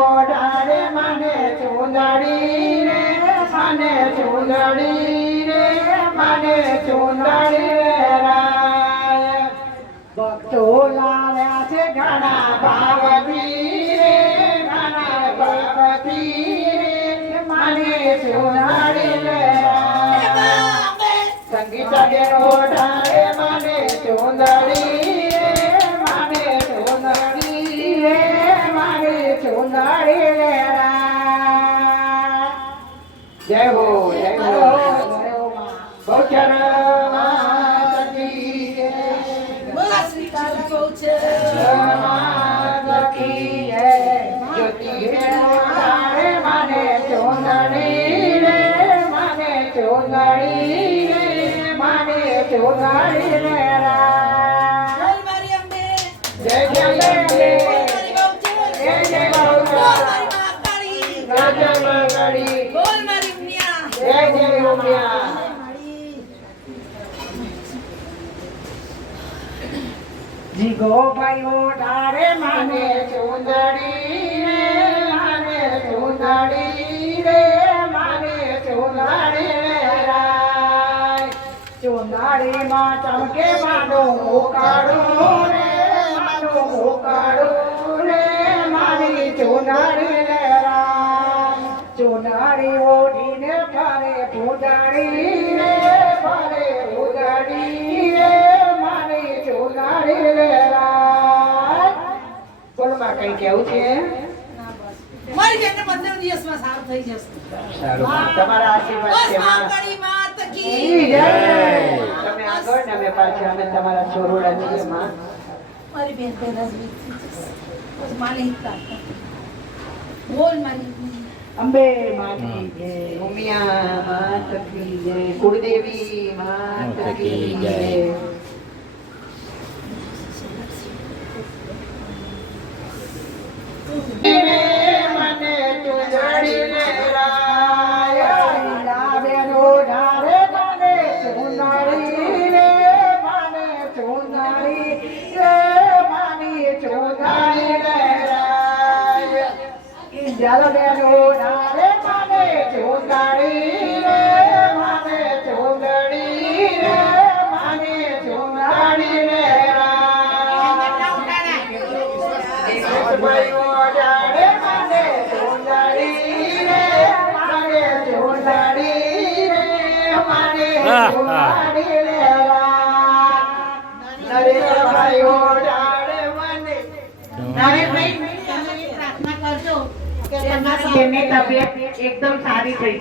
ઓઢારે માને ચુંદડી રે માને ચુંદડી રે મને ચુંદડી રે ભક્તો લાવ્યા છે ઘણા ભાવથી રે ઘણા ભક્તિ રે માને ચુંદડી જય હો જય હો કી જય. જય. રાય. જય જય જય જય જય જય મંગળી. જય જય માને ચુંદડી રે, માને રે, માને ચુંદડી રાય. ચુંદડી ચમકે માનો મોકાળું રે, માનો મોકાળું રે મારી ચુંદડી રે. ફરે રે ફરે ફૂદડી રે મારી ચુંદડી રે રાય કઈ કેવું છે? મારી બેનને પંદર દિવસમાં સારું થઈ જશે. સારું તમારા આશીર્વાદ છે માં. માંગણી માત કી જય. તમે આગળ ને અમે પાછા અમે તમારા છોરુડા છીએ માં. મારી બેન બસ માને હિતતા બોલ મારી. અંબે માની જય ઉમિયા. કુળદેવી માત કી જય મને ચુંદડી રે રાય લાવેનો તબિયત એકદમ સારી થઈ